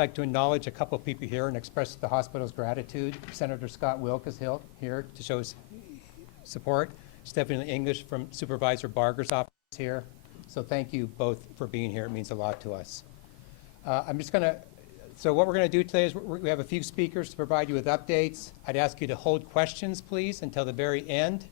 I'd like to acknowledge a couple of people here and express the hospital's gratitude. Senator Scott Wilk is here to show his support. Stephanie English from Supervisor Barger's office is here. So thank you both for being here. It means a lot to us. So what we're going to do today is we have a few speakers to provide you with updates. I'd ask you to hold questions, please, until the very end.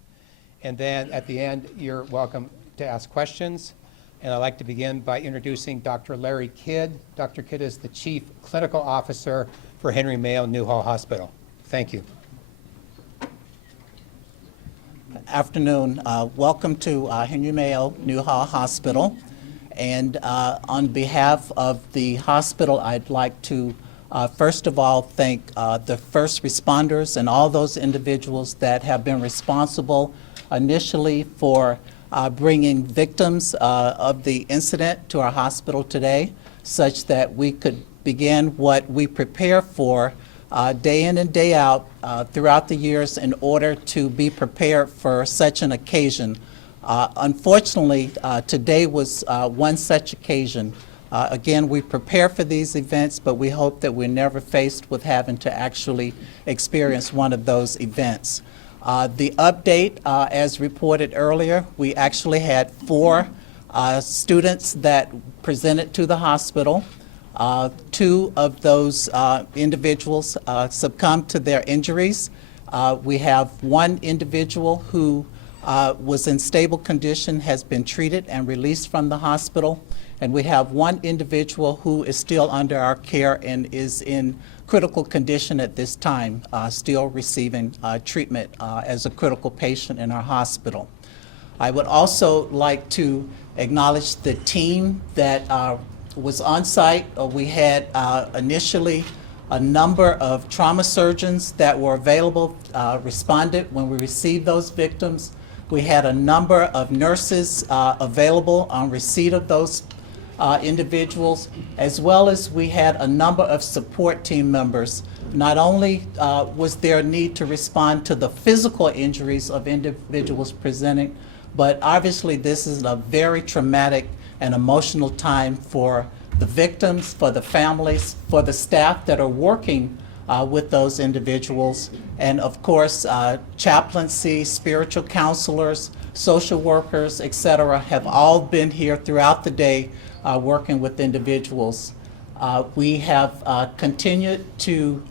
And then at the end, you're welcome to ask questions. And I'd like to begin by introducing Dr. Larry Kidd. Dr. Kidd is the Chief Clinical Officer for Henry Mayo Newhall Hospital. Thank you. Afternoon. Welcome to Henry Mayo Newhall Hospital. And on behalf of the hospital, I'd like to first of all thank the first responders and all those individuals that have been responsible initially for bringing victims of the incident to our hospital today, such that we could begin what we prepare for day in and day out throughout the years in order to be prepared for such an occasion. Unfortunately, today was one such occasion. Again, we prepare for these events, but we hope that we're never faced with having to actually experience one of those events. The update, as reported earlier, we actually had 4 students that presented to the hospital. 2 of those individuals succumbed to their injuries. We have 1 individual who was in stable condition, has been treated and released from the hospital. And we have 1 individual who is still under our care and is in critical condition at this time, still receiving treatment as a critical patient in our hospital. I would also like to acknowledge the team that was on site. We had initially a number of trauma surgeons that were available, responded when we received those victims. We had a number of nurses available on receipt of those individuals, as well as we had a number of support team members. Not only was there a need to respond to the physical injuries of individuals presenting, but obviously this is a very traumatic and emotional time for the victims, for the families, for the staff that are working with those individuals, and of course chaplaincy, spiritual counselors, social workers, etc., have all been here throughout the day working with individuals. We have continued to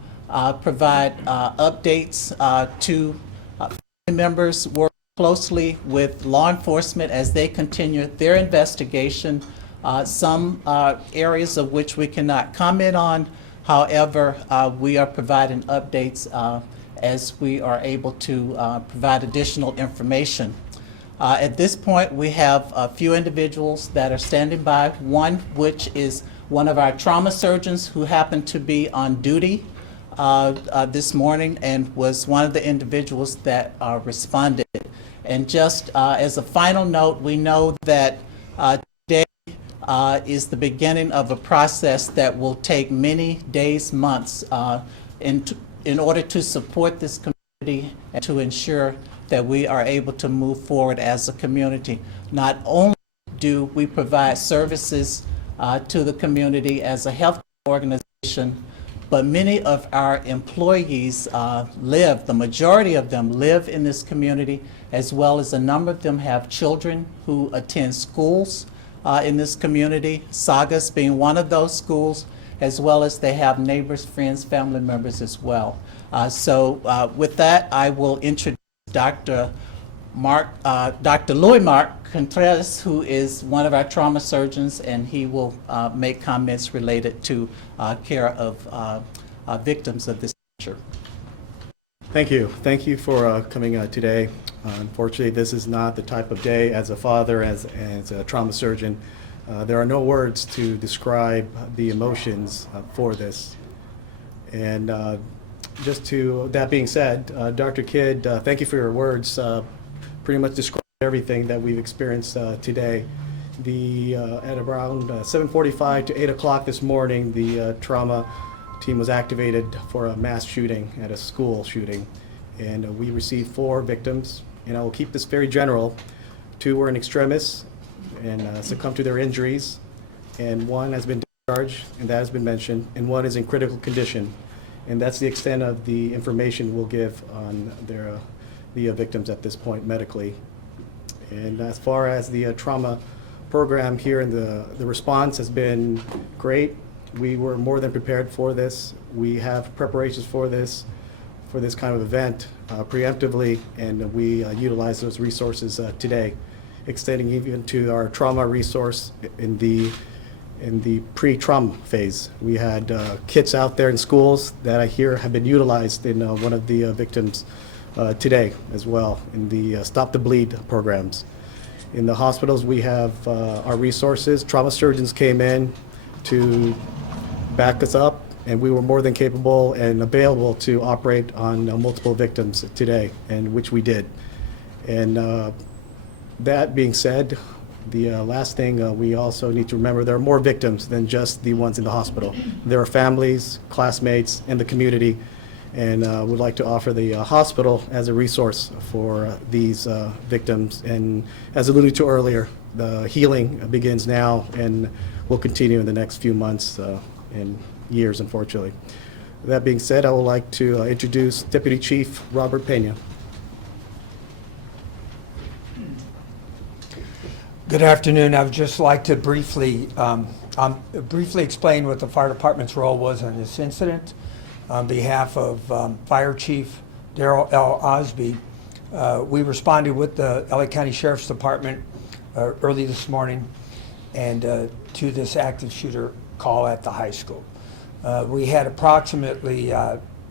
provide updates to family members, work closely with law enforcement as they continue their investigation. Some areas of which we cannot comment on. However, we are providing updates as we are able to provide additional information. At this point, we have a few individuals that are standing by, one which is one of our trauma surgeons who happened to be on duty this morning and was one of the individuals that responded. And just as a final note, we know that today is the beginning of a process that will take many days, months in order to support this community and to ensure that we are able to move forward as a community. Not only do we provide services to the community as a health organization, but many of our employees the majority of them live in this community, as well as a number of them have children who attend schools in this community, Saugus being one of those schools, as well as they have neighbors, friends, family members as well. With that, I will introduce Dr. Louis Mark Contreras, who is one of our trauma surgeons, and he will make comments related to care of victims of this nature. Thank you. Thank you for coming today. Unfortunately, this is not the type of day as a father, as a trauma surgeon. There are no words to describe the emotions for this. And just to that being said, Dr. Kidd, thank you for your words. Pretty much describe everything that we've experienced today. At around 7:45 to 8 o'clock this morning, the trauma team was activated for a mass shooting at a school shooting. And we received 4 victims. And I will keep this very general. 2 were in extremis and succumbed to their injuries. And 1 has been charge, and that has been mentioned, and one is in critical condition. And that's the extent of the information we'll give on the victims at this point medically. And as far as the trauma program here, and the response has been great. We were more than prepared for this. We have preparations for this kind of event preemptively, and we utilize those resources today, extending even to our trauma resource in the pre-trauma phase. We had kits out there in schools that I hear have been utilized in one of the victims today as well in the Stop the Bleed programs. In the hospitals, we have our resources. Trauma surgeons came in to back us up, and we were more than capable and available to operate on multiple victims today, and which we did. And that being said, the last thing we also need to remember, there are more victims than just the ones in the hospital. There are families, classmates, and the community, and would like to offer the hospital as a resource for these victims. And as alluded to earlier, the healing begins now and will continue in the next few months and years, unfortunately. That being said, I would like to introduce Deputy Chief Robert Pena. Good afternoon. I would just like to briefly explain what the fire department's role was in this incident. On behalf of Fire Chief Darrell L. Osby, we responded with the LA County Sheriff's Department early this morning and to this active shooter call at the high school. We had approximately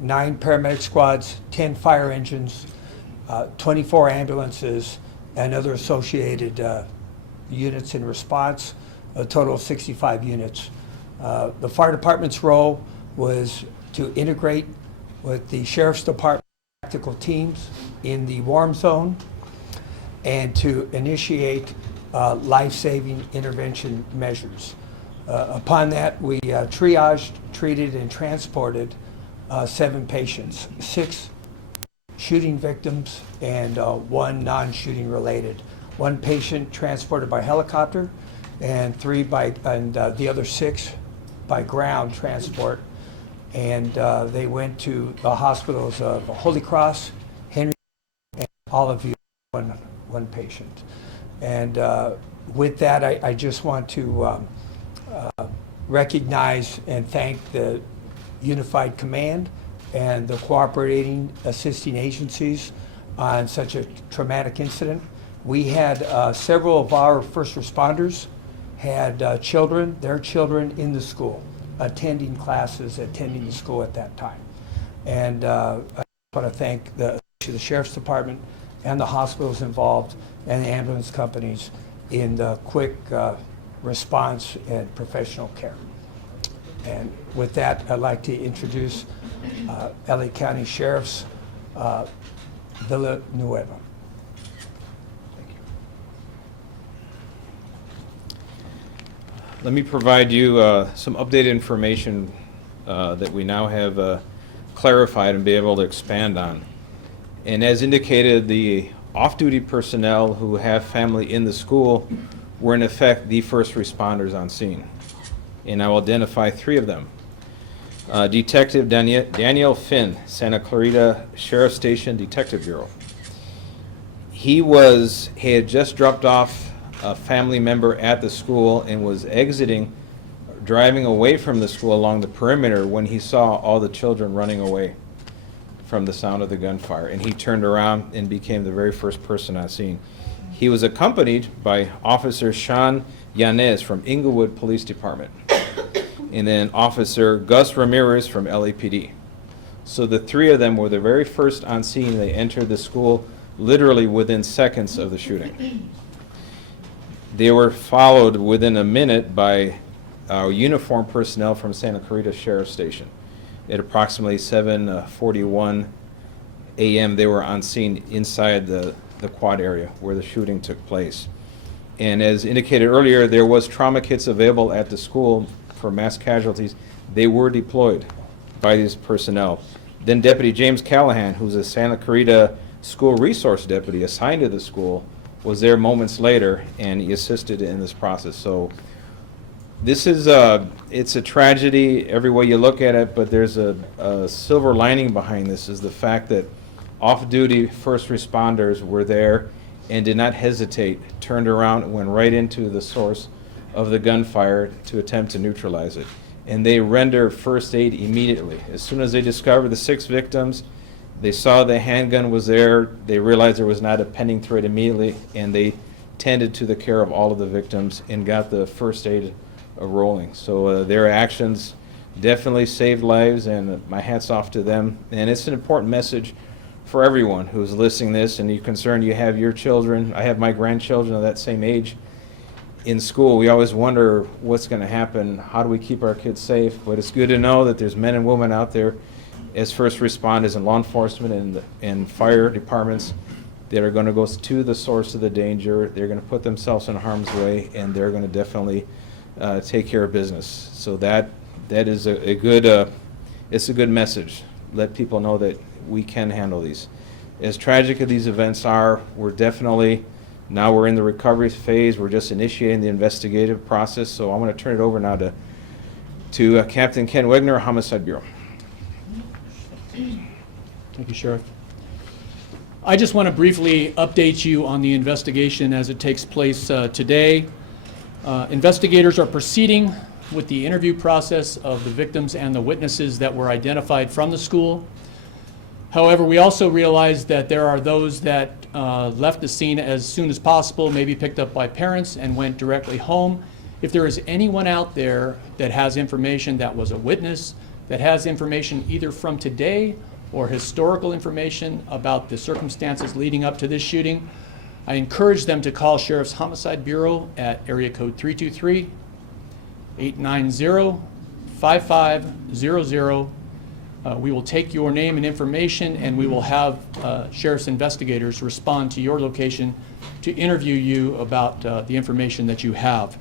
9 paramedic squads, 10 fire engines, 24 ambulances, and other associated units in response, a total of 65 units. The fire department's role was to integrate with the sheriff's department tactical teams in the warm zone and to initiate life-saving intervention measures. Upon that, we triaged, treated, and transported 7 patients, 6 shooting victims and 1 non-shooting related. 1 patient transported by helicopter, and the other 6 by ground transport. And they went to the hospitals of Holy Cross, Henry, and Olive, one patient. And with that, I just want to recognize and thank the Unified Command and the cooperating assisting agencies on such a traumatic incident. We had several of our first responders had their children in the school, attending classes, attending the school at that time. And I want to thank the Sheriff's Department and the hospitals involved and the ambulance companies in the quick response and professional care. And with that, I'd like to introduce LA County Sheriff's Villanueva. Let me provide you some updated information that we now have clarified and be able to expand on. And as indicated, the off-duty personnel who have family in the school were in effect the first responders on scene. And I will identify 3 of them. Detective Daniel Finn, Santa Clarita Sheriff Station Detective Bureau. He had just dropped off a family member at the school and was driving away from the school along the perimeter when he saw all the children running away from the sound of the gunfire. And he turned around and became the very first person on scene. He was accompanied by Officer Sean Yanez from Inglewood Police Department, and then Officer Gus Ramirez from LAPD. So the 3 of them were the very first on scene. They entered the school literally within seconds of the shooting. They were followed within a minute by uniformed personnel from Santa Clarita Sheriff Station. At approximately 7:41 a.m., they were on scene inside the quad area where the shooting took place. And as indicated earlier, there was trauma kits available at the school for mass casualties. They were deployed by these personnel. Then Deputy James Callahan, who's a Santa Clarita school resource deputy assigned to the school, was there moments later, and he assisted in this process. So This is it's a tragedy every way you look at it, but there's a silver lining behind this, is the fact that off-duty first responders were there and did not hesitate, turned around and went right into the source of the gunfire to attempt to neutralize it. And they render first aid immediately. As soon as they discovered the 6 victims, they saw the handgun was there, they realized there was not a pending threat immediately, and they tended to the care of all of the victims and got the first aid rolling. So their actions definitely saved lives, and my hat's off to them. And it's an important message for everyone who's listening to this, and you're concerned you have your children. I have my grandchildren of that same age in school. We always wonder what's going to happen, how do we keep our kids safe? But it's good to know that there's men and women out there as first responders and law enforcement and fire departments that are going to go to the source of the danger. They're going to put themselves in harm's way, and they're going to definitely take care of business. So that is a good it's a good message. Let people know that we can handle these. As tragic as these events are, we're definitely, now we're in the recovery phase. We're just initiating the investigative process. So I'm going to turn it over now to Captain Ken Wegner, Homicide Bureau. Thank you, Sheriff. I just want to briefly update you on the investigation as it takes place today. Investigators are proceeding with the interview process of the victims and the witnesses that were identified from the school. However, we also realize that there are those that left the scene as soon as possible, maybe picked up by parents and went directly home. If there is anyone out there that has information that was a witness, that has information either from today or historical information about the circumstances leading up to this shooting, I encourage them to call Sheriff's Homicide Bureau at area code 323-890-5500. We will take your name and information, and we will have Sheriff's investigators respond to your location to interview you about the information that you have.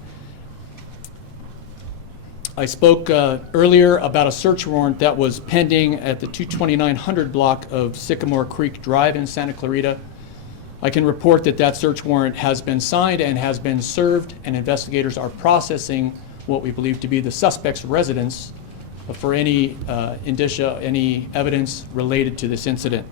I spoke earlier about a search warrant that was pending at the 22900 block of Sycamore Creek Drive in Santa Clarita. I can report that that search warrant has been signed and has been served, and investigators are processing what we believe to be the suspect's residence for any indicia, any evidence related to this incident.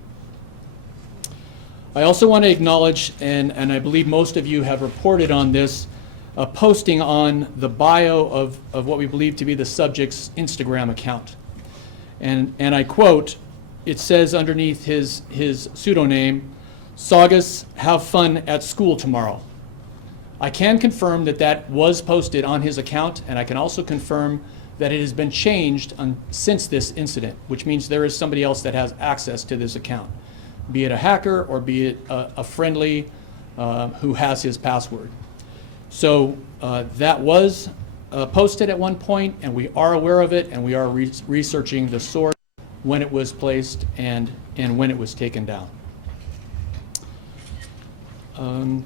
I also want to acknowledge, and I believe most of you have reported on this, a posting on the bio of what we believe to be the subject's Instagram account. And I quote, it says underneath his pseudonym, "Saugus, have fun at school tomorrow." I can confirm that that was posted on his account, and I can also confirm that it has been changed since this incident, which means there is somebody else that has access to this account, be it a hacker or be it a friendly who has his password. So that was posted at one point, and we are aware of it, and we are researching the source, when it was placed, and when it was taken down.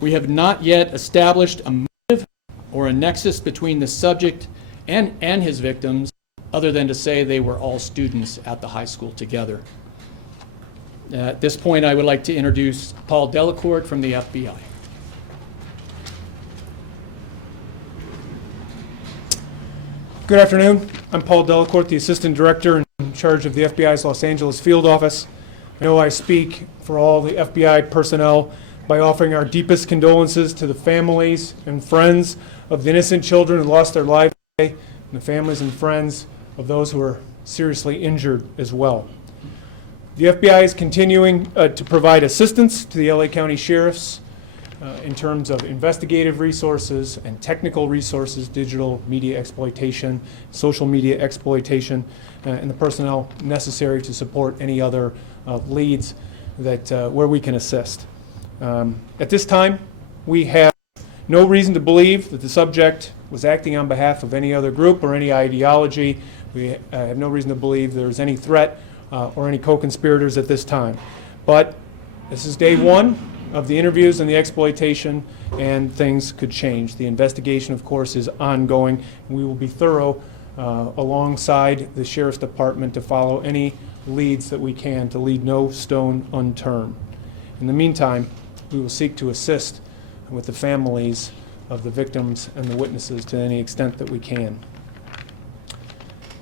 We have not yet established a motive or a nexus between the subject and his victims, other than to say they were all students at the high school together. At this point, I would like to introduce Paul Delacourt from the FBI. Good afternoon. I'm Paul Delacourt, the Assistant Director in charge of the FBI's Los Angeles Field Office. I know I speak for all the FBI personnel by offering our deepest condolences to the families and friends of the innocent children who lost their lives today, and the families and friends of those who are seriously injured as well. The FBI is continuing to provide assistance to the LA County Sheriffs in terms of investigative resources and technical resources, digital media exploitation, social media exploitation, and the personnel necessary to support any other leads that where we can assist. At this time, we have no reason to believe that the subject was acting on behalf of any other group or any ideology. We have no reason to believe there's any threat or any co-conspirators at this time. But this is day one of the interviews and the exploitation, and things could change. The investigation, of course, is ongoing. We will be thorough alongside the Sheriff's Department to follow any leads that we can to leave no stone unturned. In the meantime, we will seek to assist with the families of the victims and the witnesses to any extent that we can.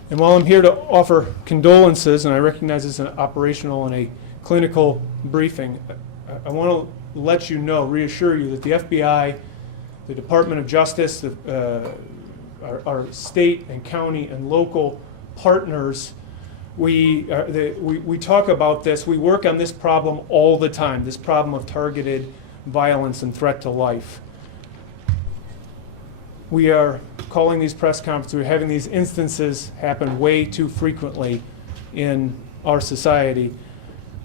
And while I'm here to offer condolences, and I recognize it's an operational and a clinical briefing, I want to let you know, reassure you that the FBI, the Department of Justice, our state and county and local partners, we talk about this. We work on this problem all the time, this problem of targeted violence and threat to life. We are calling these press conferences, we're having these instances happen way too frequently in our society.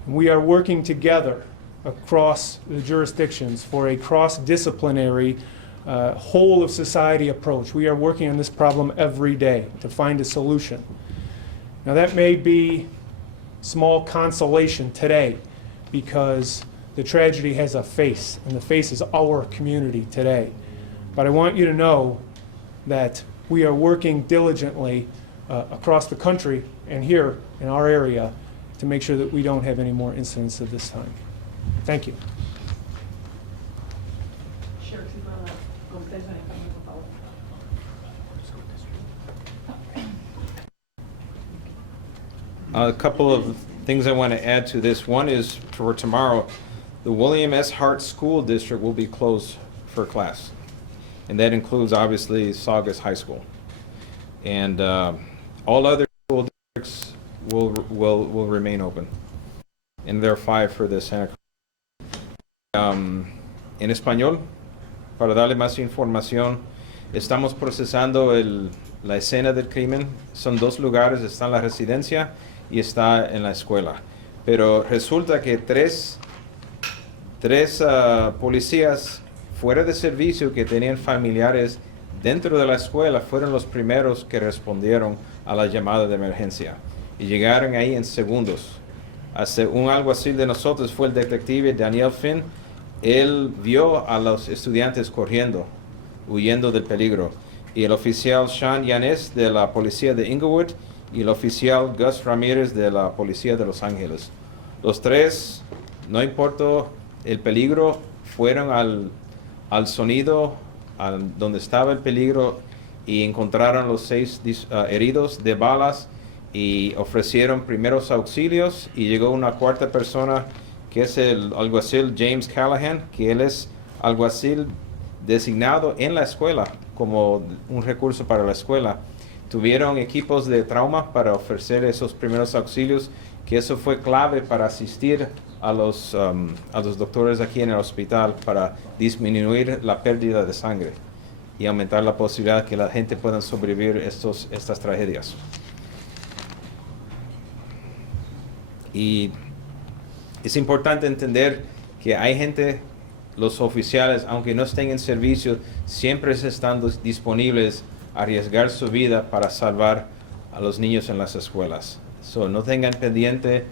We are working together across the jurisdictions for a cross-disciplinary, whole of society approach. We are working on this problem every day to find a solution. Now that may be small consolation today because the tragedy has a face, and the face is our community today. But I want you to know that we are working diligently across the country and here in our area to make sure that we don't have any more incidents of this time. Thank you. Sheriff, si puedo hablar con ustedes en español, por favor. A couple of things I want to add to this. One is for tomorrow, the William S. Hart School District will be closed for class. And that includes, obviously, Saugus High School. And all other school districts will remain open. And there are 5 for the Santa Clarita. En español, para darle más información, estamos procesando la escena del crimen. Son 2 lugares, está en la residencia y está en la escuela. Pero resulta que tres policías fuera de servicio que tenían familiares dentro de la escuela fueron los primeros que respondieron a la llamada de emergencia. Y llegaron ahí en segundos. Un alguacil de nosotros fue el detective Daniel Finn. Él vio a los estudiantes corriendo, huyendo del peligro. Y el oficial Sean Yanes de la policía de Inglewood y el oficial Gus Ramírez de la policía de Los Ángeles. Los 3, no importó el peligro, fueron al sonido, donde estaba el peligro, y encontraron los 6 heridos de balas y ofrecieron primeros auxilios, y llegó una 4ª persona que es el alguacil James Callahan, que él es alguacil designado en la escuela como un recurso para la escuela. Tuvieron equipos de trauma para ofrecer esos primeros auxilios, que eso fue clave para asistir a los doctores aquí en el hospital para disminuir la pérdida de sangre y aumentar la posibilidad que la gente pueda sobrevivir estas tragedias. Y es importante entender que hay gente, los oficiales, aunque no estén en servicio, siempre están disponibles a arriesgar su vida para salvar a los niños en las escuelas. No tengan pendiente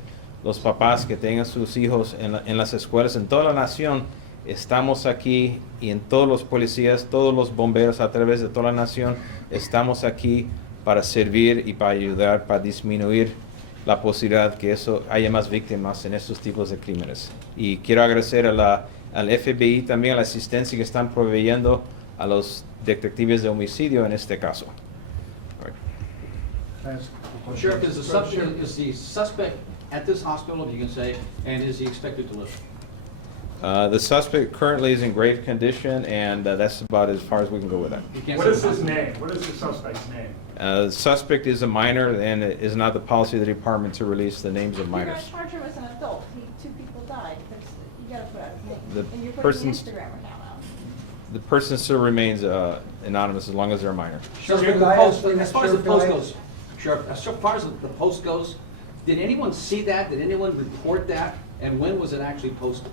los papás que tengan sus hijos en las escuelas. En toda la nación estamos aquí, y en todos los policías, todos los bomberos a través de toda la nación, estamos aquí para servir y para ayudar, para disminuir la posibilidad que haya más víctimas en estos tipos de crímenes. Y quiero agradecer al FBI también la asistencia que están proveyendo a los detectives de homicidio en este caso. Sheriff, is the suspect at this hospital, if you can say, and is he expected to live? The suspect currently is in grave condition, and that's about as far as we can go with that. You can't What say is the his hospital. name? What is the suspect's name? The suspect is a minor, and it is not the policy of the department to release the names of You're minors. gonna charge him as an adult. 2 people died. You gotta put out his name. The And you're putting the person's- Instagram account out. The person still remains anonymous as long as they're a minor. Sheriff, Sheriff, the can I post, ask- as far as the Sheriff, post can I- goes, Sheriff, as far as the post goes, did anyone see that? Did anyone report that? And when was it actually posted?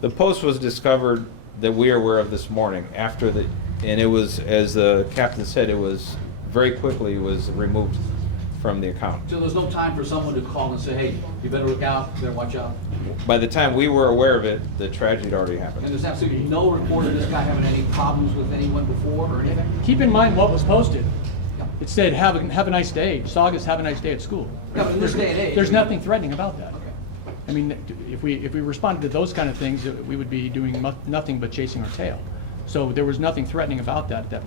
The post was discovered that we are aware of this morning and it was, as the captain said, it was very quickly was removed from the account. So there's no time for someone to call and say, hey, you better look out, you better watch out. By the time we were aware of it, the tragedy had already And happened. there's absolutely no report of this guy having any problems with anyone before or anything? Keep in mind what was posted. Yeah. It said, have a nice day, Saugus, have a nice day at school. Yeah, but in this day and age. There's nothing threatening about that. Okay. I mean, if we responded to those kind of things, we would be doing nothing but chasing our tail. So there was nothing threatening about that.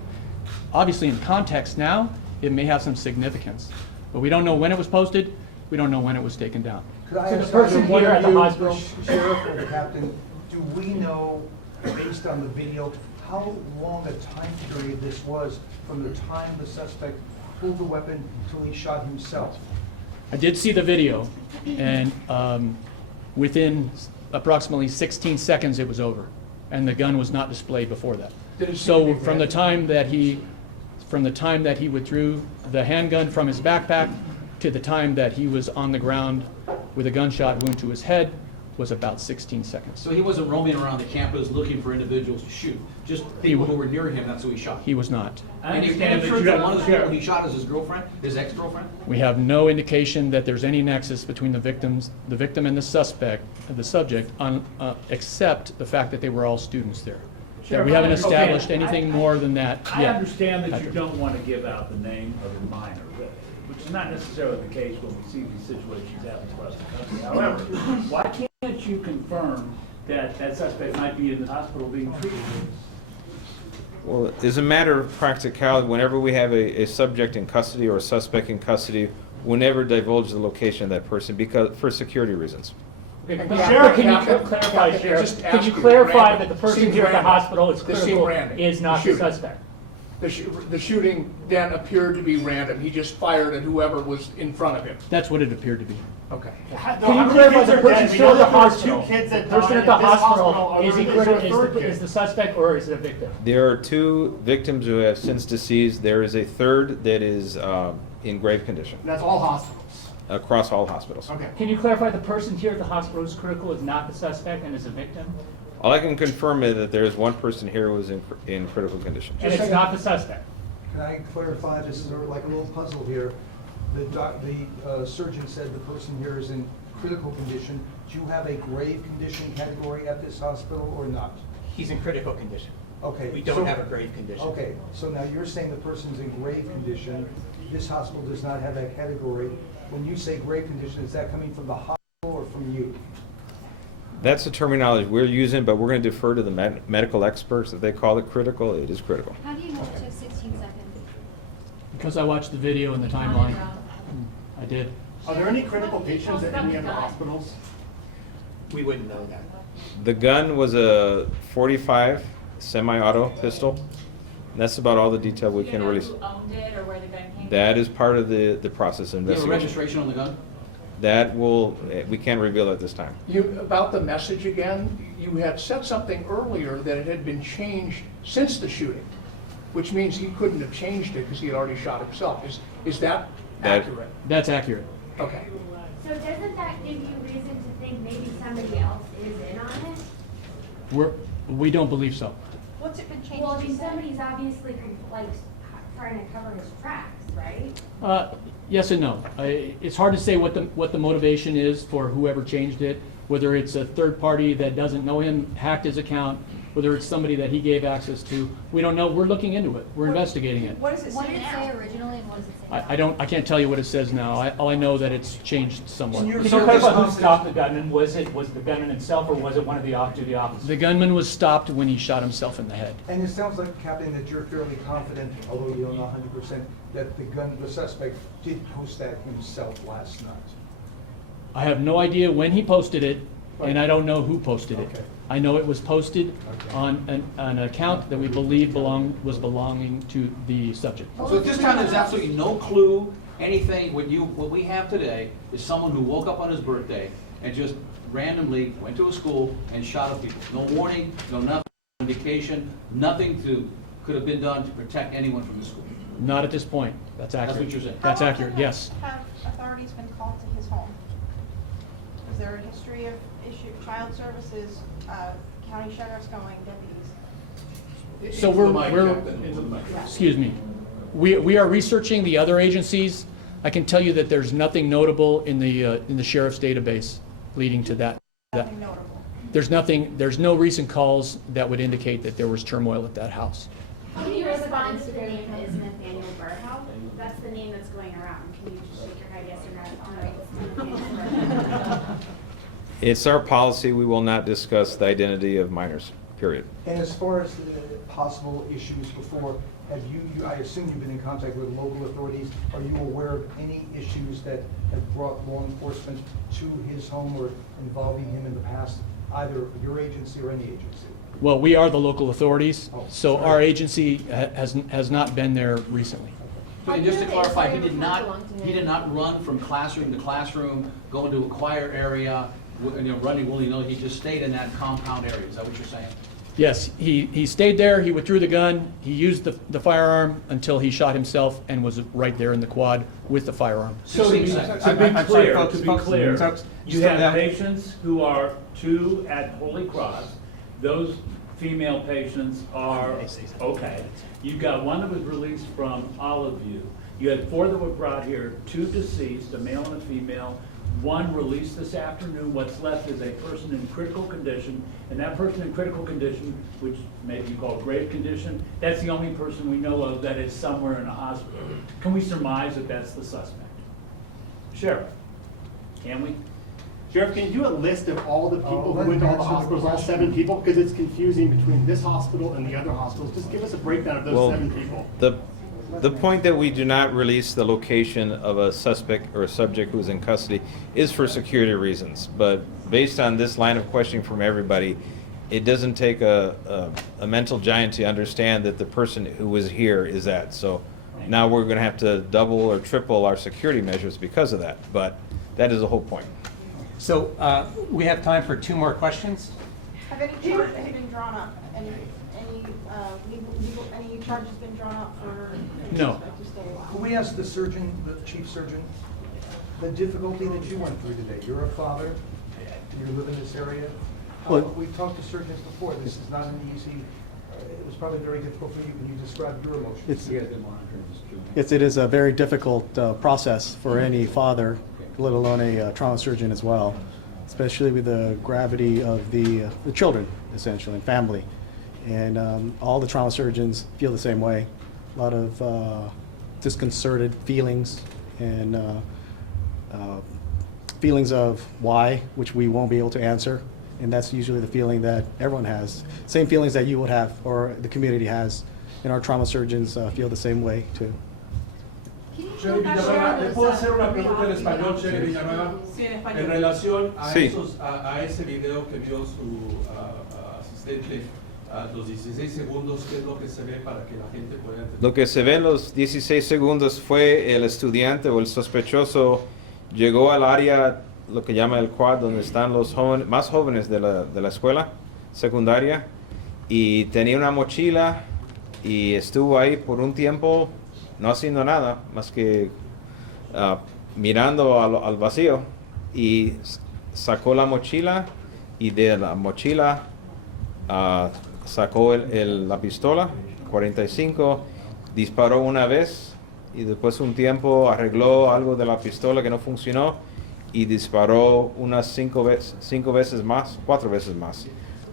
Obviously, in context now, it may have some significance, but we don't know when it was posted, we don't know when it was taken down. Could I So the ask person either one here of at the you, hospital- Sheriff or the captain, do we know, based on the video, how long a time period this was from the time the suspect pulled the weapon until he shot himself? I did see the video, and within approximately 16 seconds, it was over, and the gun was not displayed before that. Did it So seem to be from the random? time that he withdrew the handgun from his backpack to the time that he was on the ground with a gunshot wound to his head was about 16 seconds. So he wasn't roaming around the campus looking for individuals to shoot, just people who were near him, that's who he shot. He was not. I And understand that sure you that have, one of the people Sheriff, he shot is his girlfriend, his ex-girlfriend? We have no indication that there's any nexus between the victim and the subject, except the fact that they were all students there. That Sheriff, we haven't okay, established anything more than that I yet. understand that you don't want to give out the name of the minor, which is not necessarily the case when we see these situations happen across the country. However, why can't you confirm that that suspect might be in the hospital being treated? Well, as a matter of practicality, whenever we have a subject in custody or a suspect in custody, we'll never divulge the location of that person because, for security reasons. Sheriff, can you clarify, Sheriff, can you clarify that the person here at the hospital is critical, is not the suspect? The shooting then appeared to be random. He just fired at whoever was in front of him. That's what it appeared to be. Okay. Can you clarify the person still at the hospital? The person at the hospital, is he critical, is the suspect or is it a victim? There are 2 victims who have since deceased. There is a third that is in grave condition That's all hospitals. across all hospitals. Okay. Can you clarify the person here at the hospital who's critical is not the suspect and is a victim? All I can confirm is that there is one person here who is in critical condition. And it's not the suspect? Can I clarify, this is like a little puzzle here. The surgeon said the person here is in critical condition. Do you have a grave condition category at this hospital or not? He's in critical condition. Okay. We don't have a grave condition. Okay, so now you're saying the person's in grave condition. This hospital does not have that category. When you say grave condition, is that coming from the hospital or from you? That's the terminology we're using, but we're going to defer to the medical experts. If they call it critical, it is critical. How do you know it took 16 seconds? Because I watched the video and the timeline. I did. Are there any critical patients at any of the hospitals? We wouldn't know that. The gun was a .45 semi-auto pistol. And that's about all the detail we can release. Who owned it or where the gun came That is part of the process of Do you have a investigation. registration on the gun? That we can't reveal at this time. About the message again, you had said something earlier that it had been changed since the shooting, which means he couldn't have changed it because he had already shot himself. Is that accurate? That's accurate. Okay. So doesn't that give you reason to think maybe somebody else is in on it? We don't believe so. What's it been changed? Well, I mean, somebody's obviously like trying to cover his tracks, right? Yes and no. It's hard to say what the motivation is for whoever changed it, whether it's a third party that doesn't know him, hacked his account, whether it's somebody that he gave access to. We don't know. We're looking into it. We're investigating it. What does it say originally and what does it say now? I can't tell you what it says now. All I know that it's changed somewhat. Can you clarify who stopped the gunman? Was the gunman himself or was it one of the officers? The gunman was stopped when he shot himself in the head. And it sounds like, Captain, that you're fairly confident, although you don't know 100%, that the suspect did post that himself last night. I have no idea when he posted it, and I don't know who posted it. Okay. I know it was posted Okay. on an account that we believe was belonging to the subject. So at this time, there's absolutely no clue, anything, what we have today is someone who woke up on his birthday and just randomly went to a school and shot up people. No warning, no nothing, no indication, nothing could have been done to protect anyone from the school. Not at this point. That's accurate. what you're saying. That's accurate, yes. Have authorities been called to his home? Is there a history of child services, county sheriffs going, deputies? So excuse me. We are researching the other agencies. I can tell you that there's nothing notable in the sheriff's database leading to that. Nothing notable. There's no recent calls that would indicate that there was turmoil at that house. How do you respond to the name is Nathaniel Burhow? That's the name that's going around. Can you just shake your head yes or no? It's our policy, we will not discuss the identity of minors, period. And as far as the possible issues before, have you, I assume you've been in contact with local authorities. Are you aware of any issues that have brought law enforcement to his home or involving him in the past, either your agency or any agency? Well, we are the local authorities, Oh, so sorry. our agency has not been there recently. And just to clarify, he did not run from classroom to classroom, go into a choir area, running willy-nilly. He just stayed in that compound area. Is that what you're saying? Yes, he stayed there, he withdrew the gun, he used the firearm until he shot himself and was right there in the quad with the firearm. So to be I'm sorry, folks, clear, folks, you slow have down. patients who are 2 at Holy Cross. Those female patients are okay. You've got 1 that was released from Olive View. You had 4 that were brought here, 2 deceased, a male and a female. 1 released this afternoon. What's left is a person in critical condition, and that person in critical condition, which maybe you call grave condition, that's the only person we know of that is somewhere in a hospital. Can we surmise that that's the suspect? Sheriff, can we? Sheriff, can you do a list of all the people let who went to all him the answer the hospitals, all question. 7 people? Because it's confusing between this hospital and the other hospitals. Just give us a breakdown of those Well, 7 people. the point that we do not release the location of a suspect or a subject who's in custody is for security reasons. But based on this line of questioning from everybody, it doesn't take a mental giant to understand that the person who was here is that. So now we're going to have to double or triple our security measures because of that. But that is the whole point. So we have time for 2 more questions. Have any charges been drawn up? Any charges been drawn up for? No. To stay alive? Can we ask the surgeon, the chief surgeon, the difficulty that you went through today? You're a father, you live in this area. We've talked to surgeons before. This is not an easy, it was probably very difficult for you. Can you describe your emotions? It is a very difficult process for any father, let alone a trauma surgeon as well, especially with the gravity of the children, essentially, and family. And all the trauma surgeons feel the same way. A lot of disconcerted feelings and feelings of why, which we won't be able to answer. And that's usually the feeling that everyone has. Same feelings that you would have or the community has. And our trauma surgeons feel the same way too. Sheriff Villanueva, ¿le puedo hacer una pregunta en español, Sheriff Villanueva? Sí, en En español. relación a, Sí. a ese video que vio su asistente, los 16 segundos, ¿qué es lo que se ve para que la gente pueda entender? Lo que se ve en los 16 segundos fue el estudiante o el sospechoso llegó al área, lo que llama el quad, donde están los más jóvenes de la escuela secundaria, y tenía una mochila y estuvo ahí por un tiempo no haciendo nada más que mirando al vacío, y sacó la mochila y de la mochila sacó la pistola 45, disparó una vez y después un tiempo arregló algo de la pistola que no funcionó y disparó unas 4 veces más.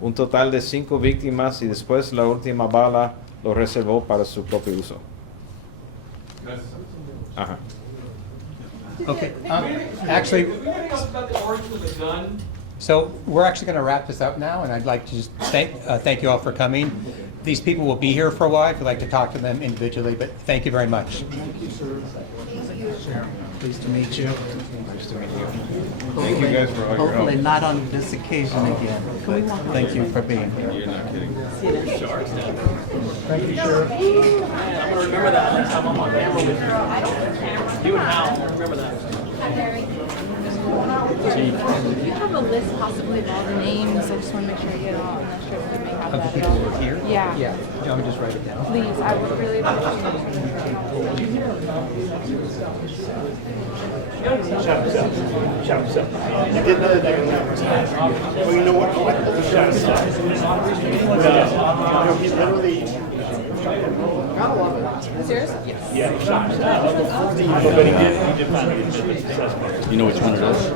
Un total de 5 víctimas y después la última bala lo reservó para su propio uso. Gracias. Ajá. Okay. Actually, so we're actually going to wrap this up now, and I'd like to just thank you all for coming. These people will be here for a while if you'd like to talk to them individually, but thank you very much. Thank you, sir. Pleased to meet you. Thank you guys for all your help. Hopefully not on this occasion again, but thank you for being here. You're not kidding. Thank you, Sheriff. I'm gonna remember that next time I'm on camera with you. You and Hal, remember that. Do you have a list possibly of all the names? I just want to make sure I get all. I'm not sure if we may have Of the that. people who are here? Yeah. Yeah. Do you want me to just write it down? Please, I would really appreciate You did know that they were never. Well, you know what? He literally got a lot of it. Seriously? Yeah, but he did find the suspect. You know which one it is?